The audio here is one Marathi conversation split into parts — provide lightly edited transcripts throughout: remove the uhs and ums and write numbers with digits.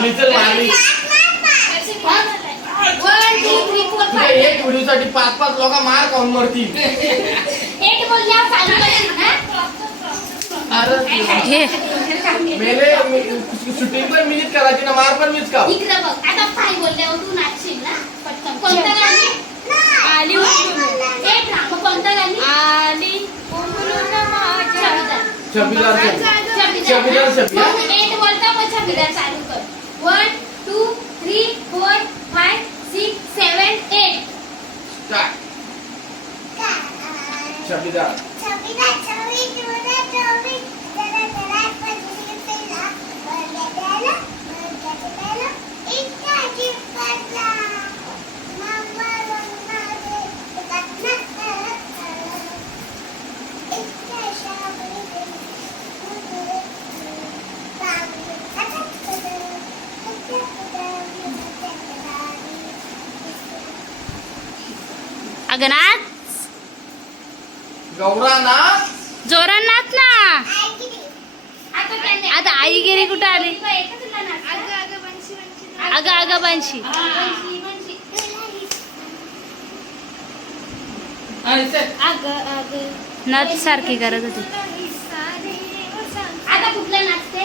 मारली चल मारली. एक व्हिडिओसाठी 5-5 लोक मार खाऊन मरतील. अरे मेले शूटिंग पण मीच करायची ना, मार पण मीच खाऊ. आता काय बोलल्यावर तू नाचशील ना पटकन. कोणतं गाणी? आली कोणतं गाणी? आली छबीदार छबीदार. 8 बोलता मग छबीदार चालू कर. 1 2 3 4 5 6 7 8 स्टार्ट. छबीदार अगं नाच, गौरा नाच. जोरात नाच ना. आता आई गिरी कुठं आली? अगं अगं बनशी नाच सारखी करत होती. आता कुठला नाचते?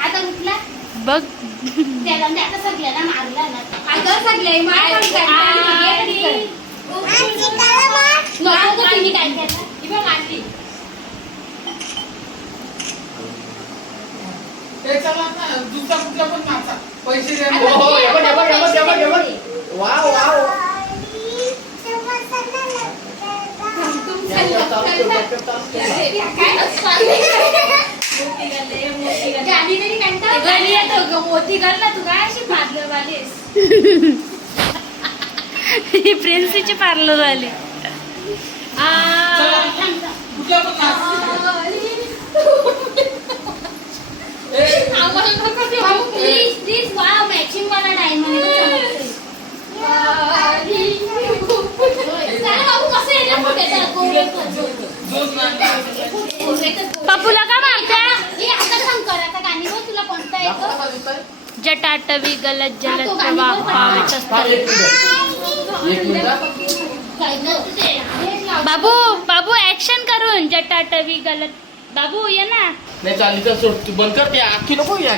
आता कुठला बघ आता सगळ्याला मारला ना. आता सगळे मार तुम्ही काय मारली दुसरा कुठला पण नाचा पैसे द्या. Wow wow. मोती घाल ना. तू काय अशी पार्लर वालीस? ही प्रिन्सीची पार्लर आली. कुठला पण प्लीज वाव मॅचिंग वाला डायमंड पप्पूला का मारत्या? आता सांग कर. आता गाणी बोल. तुला कोणता येतो? जटाटवी गलत जलद प्रवाह पावत असतो. बाबू बाबू ऍक्शन करून जटाटवी गलत. बाबू ये ना. नाही चालीचा सोड तू बंद कर. ते आखी नको या.